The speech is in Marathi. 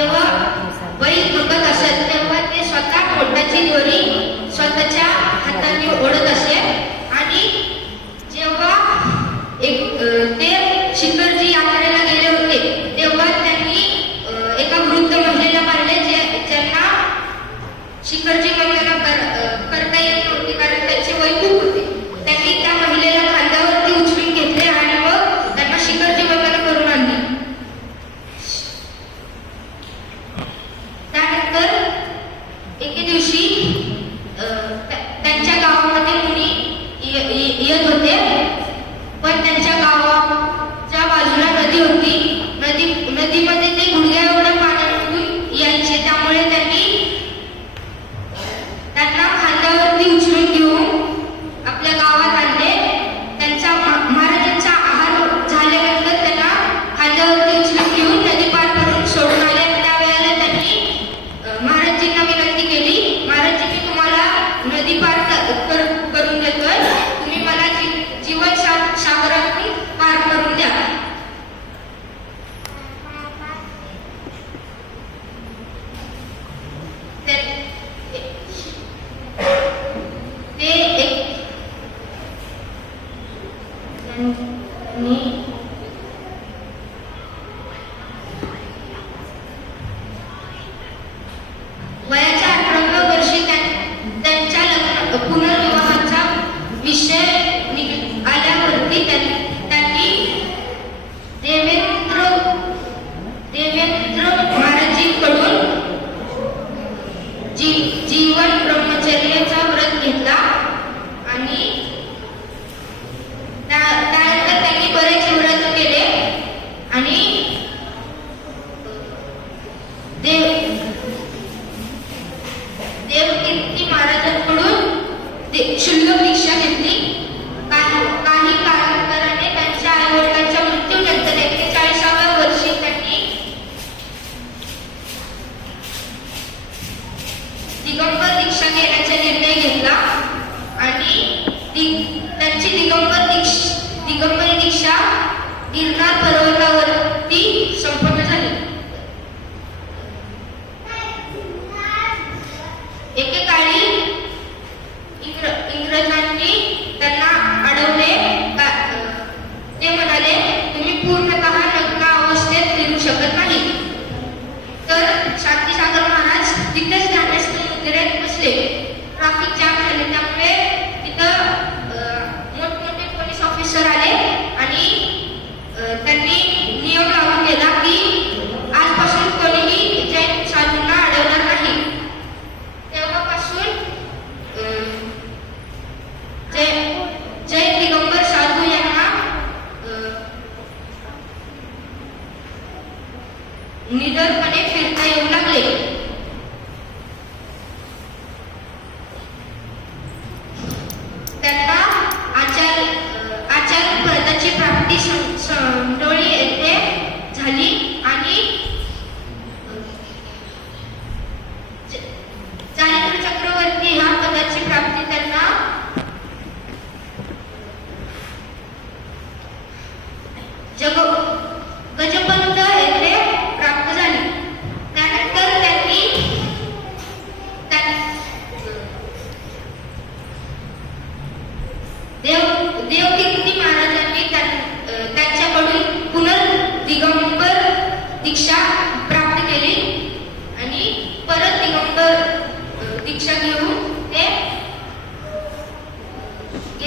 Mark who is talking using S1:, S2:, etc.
S1: जेव्हा वैल दुखत असेल तेव्हा ते स्वतः पोटाची दोरी स्वतःच्या हाताने ओढत असे. आणि जेव्हा एक ते शिखरजी यात्रेला गेले होते तेव्हा त्यांनी एका वृद्ध महिलेला मारले जे ज्यांना शिखरजी Amen. दिगंबर दीक्षा घेण्याचा निर्णय घेतला. आणि त्यांची दिगंबर दीक्षा दिगंबर दीक्षा गिरणार पर्वतावर असले ट्राफिक जाम झाले त्यामुळे तिथं मोठमोठे पोलीस ऑफिसर आले आणि त्यांनी नियम लागू केला की आजपासून कोणीही जैन साधूंना अडवणार नाही तेव्हापासून जय जय दिगंबर साधू यांना निडरपणे फिरता येऊ लागले